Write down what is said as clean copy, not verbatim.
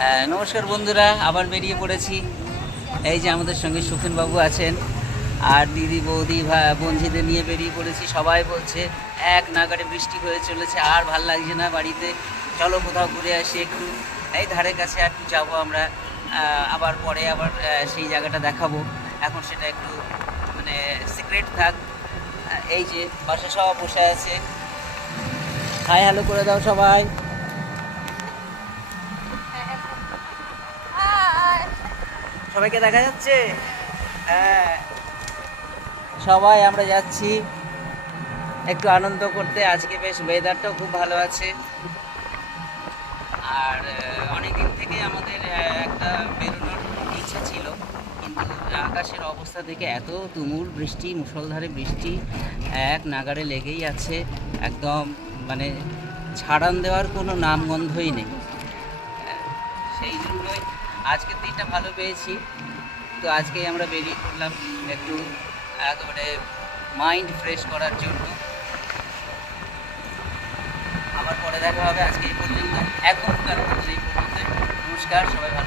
নমস্কার বন্ধুরা, আবার বেরিয়ে পড়েছি। এই যে আমাদের সঙ্গে সুখেনবাবু আছেন, আর দিদি বৌদি বন্ধুদের নিয়ে বেরিয়ে পড়েছি। সবাই বলছে এক নাগাড়ে বৃষ্টি হয়ে চলেছে, আর ভাল লাগছে না বাড়িতে, চলো কোথাও ঘুরে আসি একটু। এই ধারে কাছে একটু যাবো আমরা, আবার পরে আবার সেই জায়গাটা দেখাবো। এখন সেটা একটু মানে সিক্রেট থাক। এই যে পাশে সব বসে আছে, হাই হ্যালো করে দাও সবাই। সবাইকে দেখা যাচ্ছে? হ্যাঁ, সবাই আমরা যাচ্ছি একটু আনন্দ করতে। আজকে বেশ ওয়েদারটাও খুব ভালো আছে। আর অনেক দিন থেকে আমাদের একটা বেরোনোর ইচ্ছা ছিল, কিন্তু আকাশের অবস্থা থেকে এত তুমুল বৃষ্টি, মুষলধারে বৃষ্টি এক নাগাড়ে লেগেই আছে, একদম মানে ছাড়ান দেওয়ার কোনো নামগন্ধই নেই। সেই জন্যই আজকের দিনটা ভালো পেয়েছি, তো আজকেই আমরা বেরিয়ে পড়লাম একটু একেবারে মাইন্ড ফ্রেশ করার জন্য। আবার পরে দেখা হবে। আজকে এই পর্যন্ত, এখনকার মতো এই পর্যন্ত। নমস্কার, সবাই ভালো